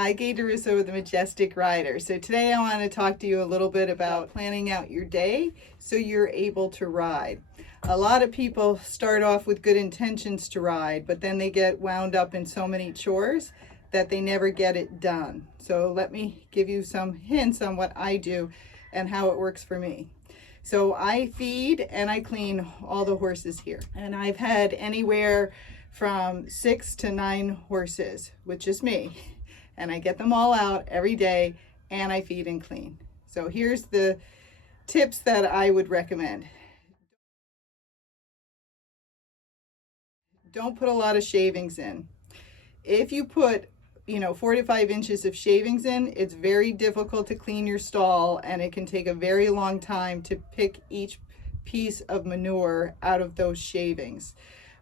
Hi, Gaye DeRusso with the Majestic Rider. So today I want to talk to you a little bit about planning out your day so you're able to ride. A lot of people start off with good intentions to ride, but then they get wound up in so many chores that they never get it done. So let me give you some hints on what I do and how it works for me. So I feed and I clean all the horses here. And I've had anywhere from 6 to 9 horses, which is me. And I get them all out every day and I feed and clean. So here's the tips that I would recommend. Don't put a lot of shavings in. If you put 4 to 5 inches of shavings in, it's very difficult to clean your stall and it can take a very long time to pick each piece of manure out of those shavings.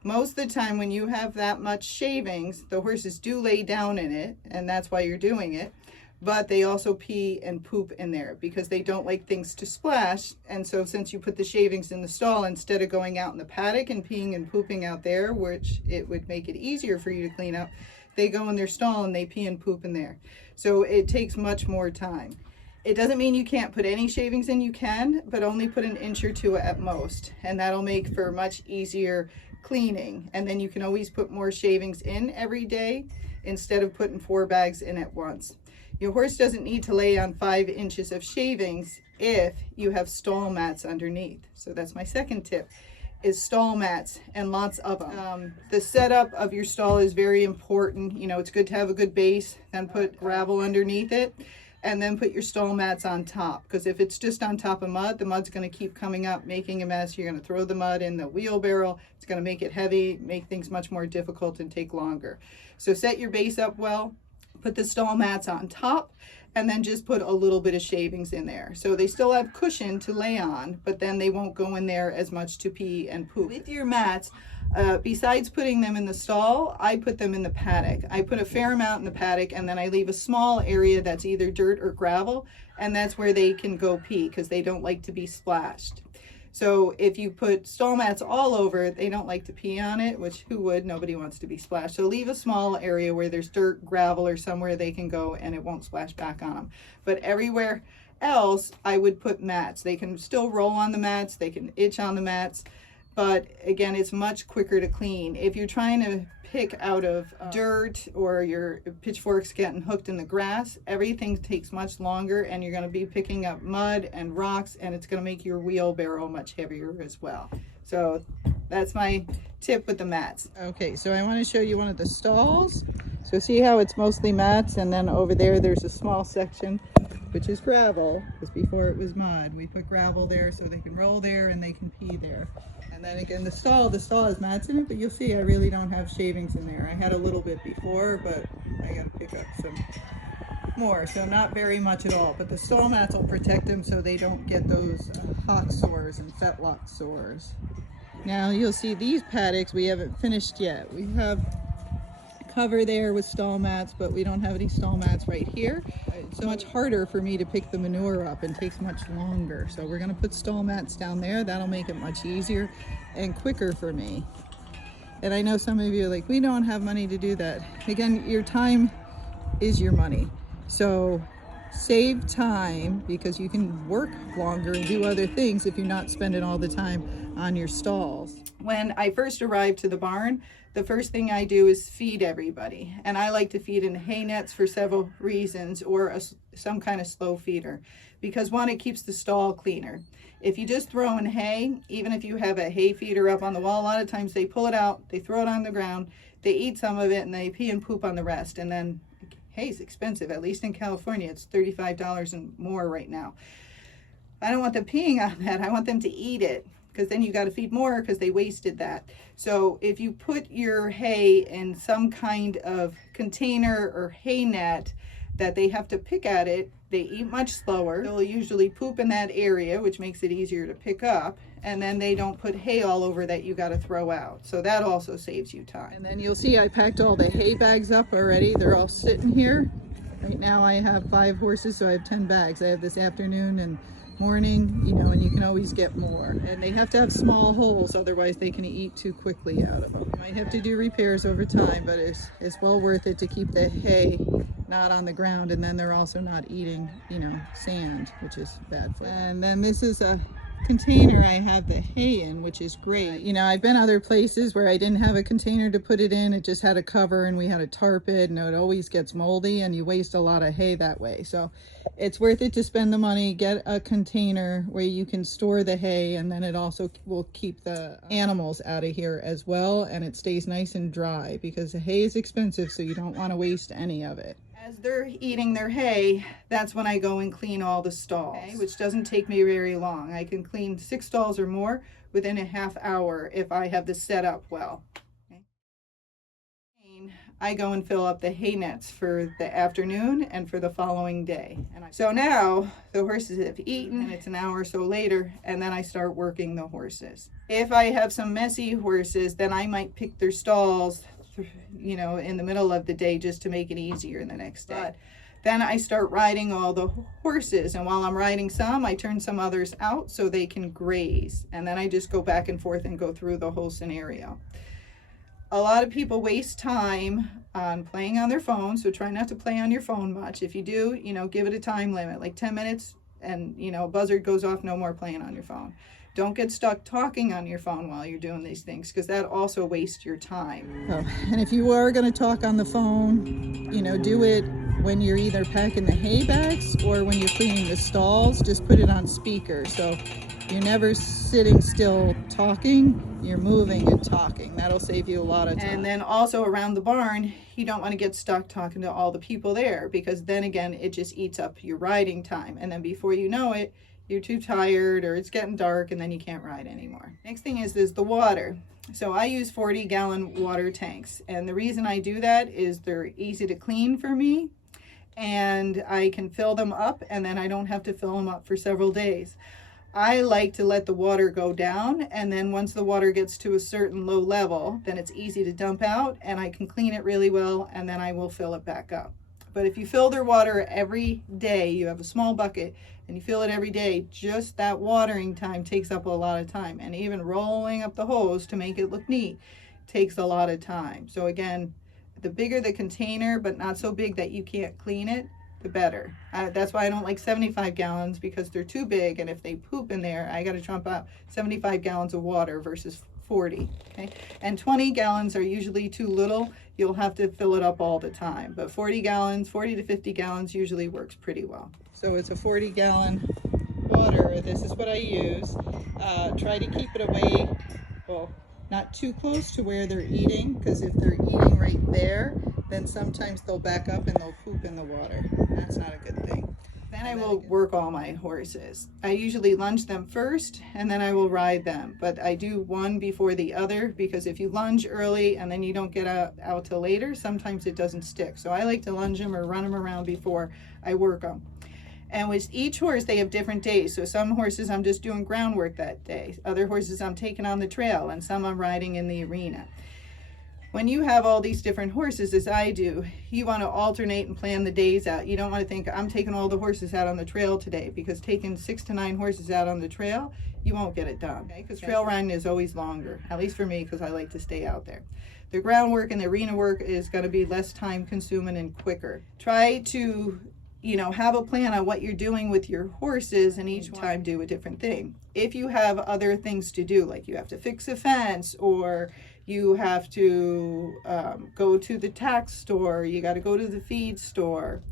Most of the time when you have that much shavings, the horses do lay down in it, and that's why you're doing it, but they also pee and poop in there because they don't like things to splash. And so since you put the shavings in the stall, instead of going out in the paddock and peeing and pooping out there, which it would make it easier for you to clean up, they go in their stall and they pee and poop in there. So it takes much more time. It doesn't mean you can't put any shavings in, you can, but only put an inch or two at most, and that'll make for much easier cleaning. And then you can always put more shavings in every day instead of putting 4 bags in at once. Your horse doesn't need to lay on 5 inches of shavings if you have stall mats underneath. So that's my second tip, is stall mats, and lots of them. The setup of your stall is very important. It's good to have a good base, then put gravel underneath it, and then put your stall mats on top, because if it's just on top of mud, the mud's going to keep coming up, making a mess. You're going to throw the mud in the wheelbarrow. It's going to make it heavy, make things much more difficult and take longer. So set your base up well, put the stall mats on top, and then just put a little bit of shavings in there. So they still have cushion to lay on, but then they won't go in there as much to pee and poop. With your mats, besides putting them in the stall, I put them in the paddock. I put a fair amount in the paddock, and then I leave a small area that's either dirt or gravel, and that's where they can go pee because they don't like to be splashed. So if you put stall mats all over, they don't like to pee on it, which who would? Nobody wants to be splashed. So leave a small area where there's dirt, gravel, or somewhere they can go and it won't splash back on them. But everywhere else, I would put mats. They can still roll on the mats, they can itch on the mats, but again, it's much quicker to clean. If you're trying to pick out of dirt or your pitchforks getting hooked in the grass, everything takes much longer, and you're going to be picking up mud and rocks, and it's going to make your wheelbarrow much heavier as well. So that's my tip with the mats. Okay, so I want to show you one of the stalls. So see how it's mostly mats, and then over there's a small section which is gravel, because before it was mud. We put gravel there so they can roll there and they can pee there. And then again, the stall has mats in it, but you'll see I really don't have shavings in there. I had a little bit before, but I got to pick up some more, so not very much at all. But the stall mats will protect them so they don't get those hot sores and fetlock sores. Now you'll see these paddocks we haven't finished yet. We have cover there with stall mats, but we don't have any stall mats right here. It's so much harder for me to pick the manure up and takes much longer. So we're going to put stall mats down there. That'll make it much easier and quicker for me. And I know some of you are like, we don't have money to do that. Again, your time is your money. So save time, because you can work longer and do other things if you're not spending all the time on your stalls. When I first arrived to the barn, the first thing I do is feed everybody. And I like to feed in hay nets for several reasons, or some kind of slow feeder. Because one, it keeps the stall cleaner. If you just throw in hay, even if you have a hay feeder up on the wall, a lot of times they pull it out, they throw it on the ground, they eat some of it, and they pee and poop on the rest. And then hay's expensive, at least in California. It's $35 and more right now. I don't want them peeing on that. I want them to eat it, because then you got to feed more because they wasted that. So if you put your hay in some kind of container or hay net that they have to pick at it, they eat much slower. They'll usually poop in that area, which makes it easier to pick up. And then they don't put hay all over that you got to throw out. So that also saves you time. And then you'll see I packed all the hay bags up already. They're all sitting here. Right now I have 5 horses, so I have 10 bags. I have this afternoon and morning, and you can always get more. And they have to have small holes, otherwise they can eat too quickly out of them. You might have to do repairs over time, but it's well worth it to keep the hay not on the ground, and then they're also not eating, you know, sand, which is bad for them. And then this is a container I have the hay in, which is great. You know, I've been other places where I didn't have a container to put it in. It just had a cover and we had to tarp it, and it always gets moldy and you waste a lot of hay that way. So it's worth it to spend the money, get a container where you can store the hay, and then it also will keep the animals out of here as well, and it stays nice and dry because the hay is expensive, so you don't want to waste any of it. As they're eating their hay, that's when I go and clean all the stalls, okay, which doesn't take me very long. I can clean 6 stalls or more within a half hour if I have this set up well. Okay. I go and fill up the hay nets for the afternoon and for the following day. So now the horses have eaten, and it's an hour or so later, and then I start working the horses. If I have some messy horses, then I might pick their stalls, you know, in the middle of the day just to make it easier the next day. But then I start riding all the horses, and while I'm riding some, I turn some others out so they can graze, and then I just go back and forth and go through the whole scenario. A lot of people waste time on playing on their phone, so try not to play on your phone much. If you do, you know, give it a time limit, like 10 minutes, and, you know, a buzzard goes off, no more playing on your phone. Don't get stuck talking on your phone while you're doing these things, because that also wastes your time. Oh, and if you are going to talk on the phone, you know, do it when you're either packing the hay bags or when you're cleaning the stalls. Just put it on speaker, so you're never sitting still talking, you're moving and talking. That'll save you a lot of time. And then also around the barn, you don't want to get stuck talking to all the people there, because then again, it just eats up your riding time. And then before you know it, you're too tired, or it's getting dark, and then you can't ride anymore. Next thing is the water. So I use 40-gallon water tanks, and the reason I do that is they're easy to clean for me, and I can fill them up, and then I don't have to fill them up for several days. I like to let the water go down, and then once the water gets to a certain low level, then it's easy to dump out, and I can clean it really well, and then I will fill it back up. But if you fill their water every day, you have a small bucket, and you fill it every day, just that watering time takes up a lot of time. And even rolling up the hose to make it look neat takes a lot of time. So again, the bigger the container, but not so big that you can't clean it, the better. That's why I don't like 75 gallons, because they're too big, and if they poop in there, I got to trump out 75 gallons of water versus 40. Okay, and 20 gallons are usually too little. You'll have to fill it up all the time, but 40 to 50 gallons usually works pretty well. So it's a 40-gallon water. This is what I use. Try to keep it away, well, not too close to where they're eating, because if they're eating right there, then sometimes they'll back up and they'll poop in the water. That's not a good thing. Then I will work all my horses. I usually lunge them first, and then I will ride them. But I do one before the other, because if you lunge early and then you don't get out till later, sometimes it doesn't stick. So I like to lunge them or run them around before I work them. And with each horse, they have different days. So some horses I'm just doing groundwork that day. Other horses I'm taking on the trail, and some I'm riding in the arena. When you have all these different horses, as I do, you want to alternate and plan the days out. You don't want to think, I'm taking all the horses out on the trail today, because taking 6 to 9 horses out on the trail, you won't get it done. Okay? Because trail riding is always longer, at least for me, because I like to stay out there. The groundwork and the arena work is going to be less time consuming and quicker. Try to, you know, have a plan on what you're doing with your horses, and each time do a different thing. If you have other things to do, like you have to fix a fence, or you have to go to the tack store, you got to go to the feed store,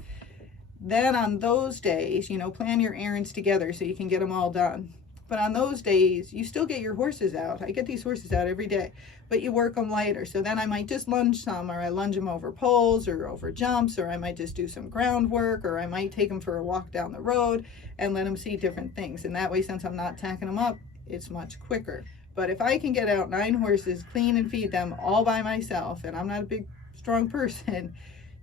then on those days, you know, plan your errands together so you can get them all done. But on those days, you still get your horses out. I get these horses out every day, but you work them lighter. So then I might just lunge some, or I lunge them over poles or over jumps, or I might just do some groundwork, or I might take them for a walk down the road and let them see different things. And that way, since I'm not tacking them up, it's much quicker. But if I can get out 9 horses, clean and feed them all by myself, and I'm not a big, strong person,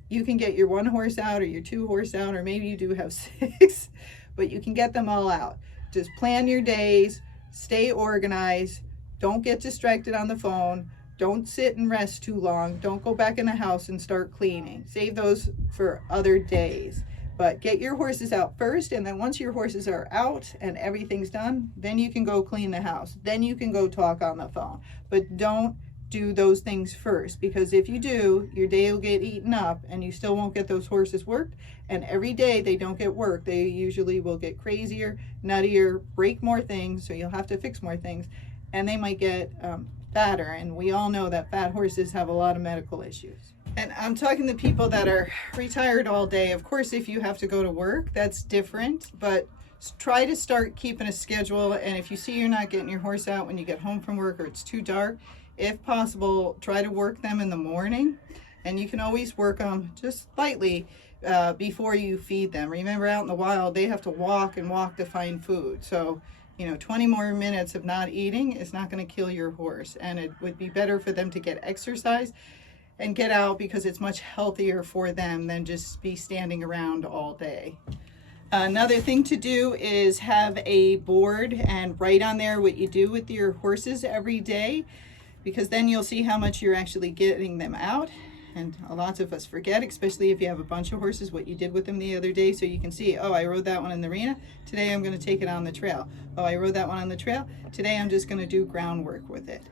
you can get your 1 horse out, or your 2 horse out, or maybe you do have 6, but you can get them all out. Just plan your days, stay organized, don't get distracted on the phone, don't sit and rest too long, don't go back in the house and start cleaning. Save those for other days. But get your horses out first, and then once your horses are out and everything's done, then you can go clean the house. Then you can go talk on the phone. But don't do those things first, because if you do, your day will get eaten up and you still won't get those horses worked. And every day they don't get worked, they usually will get crazier, nuttier, break more things, so you'll have to fix more things, and they might get fatter. And we all know that fat horses have a lot of medical issues. And I'm talking to people that are retired all day. Of course, if you have to go to work, that's different, but try to start keeping a schedule. And if you see you're not getting your horse out when you get home from work, or it's too dark, if possible, try to work them in the morning. And you can always work them just lightly before you feed them. Remember, out in the wild, they have to walk and walk to find food. So, 20 more minutes of not eating is not going to kill your horse. And it would be better for them to get exercise and get out, because it's much healthier for them than just be standing around all day. Another thing to do is have a board and write on there what you do with your horses every day, because then you'll see how much you're actually getting them out. And lots of us forget, especially if you have a bunch of horses, what you did with them the other day. So you can see, oh, I rode that one in the arena. Today I'm going to take it on the trail. Oh, I rode that one on the trail. Today I'm just going to do groundwork with it.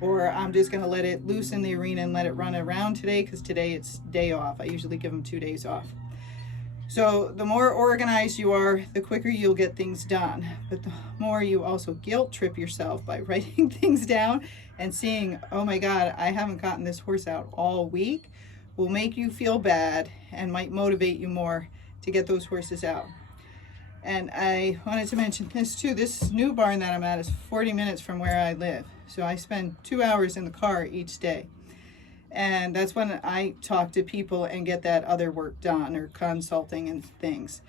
Or I'm just going to let it loose in the arena and let it run around today, because today it's day off. I usually give them 2 days off. So the more organized you are, the quicker you'll get things done. But the more you also guilt trip yourself by writing things down and seeing, oh my God, I haven't gotten this horse out all week, will make you feel bad and might motivate you more to get those horses out. And I wanted to mention this too. This new barn that I'm at is 40 minutes from where I live. So I spend 2 hours in the car each day. And that's when I talk to people and get that other work done, or consulting and things.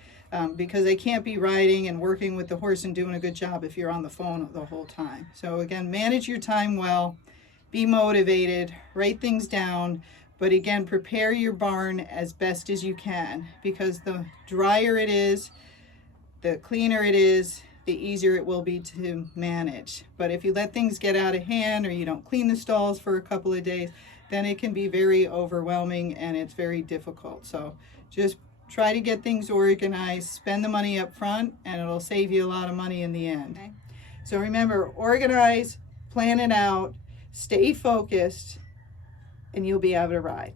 Because I can't be riding and working with the horse and doing a good job if you're on the phone the whole time. So again, manage your time well, be motivated, write things down, but again, prepare your barn as best as you can, because the drier it is, the cleaner it is, the easier it will be to manage. But if you let things get out of hand, or you don't clean the stalls for a couple of days, then it can be very overwhelming and it's very difficult. So just try to get things organized, spend the money up front, and it'll save you a lot of money in the end. Okay? So remember, organize, plan it out, stay focused, and you'll be able to ride.